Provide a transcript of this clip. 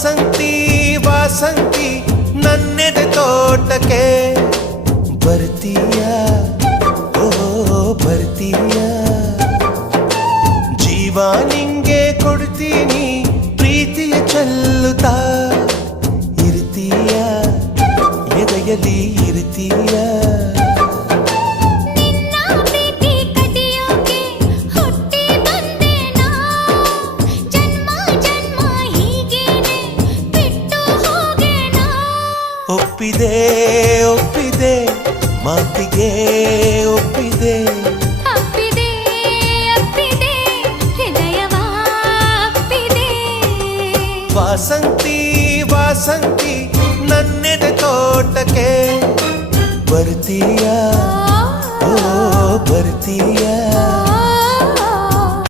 ವಾಸಂತಿ ವಾಸಂತಿ ನನ್ನೆದೆ ತೋಟಕ್ಕೆ ಬರ್ತೀಯ ಓ ಬರ್ತೀಯ ಜೀವ ನಿಂಗೆ ಕೊಡ್ತೀನಿ ಪ್ರೀತಿಯ ಚೆಲ್ಲುತ್ತಾ ಇರ್ತೀಯ ಎದೆಯಲ್ಲಿ ಇರ್ತೀಯ ಒಪ್ಪಿದೆ ಒಪ್ಪಿದೆ ಮಾತಿಗೆ ಒಪ್ಪಿದೆ ಅಪ್ಪಿದೆ ಅಪ್ಪಿದೆ ಹೃದಯವ ಅಪ್ಪಿದೆ ವಾಸಂತಿ ವಾಸಂತಿ ನನ್ನೆದೆ ತೋಟಕ್ಕೆ ಬರ್ತೀಯ ಓ ಬರ್ತೀಯ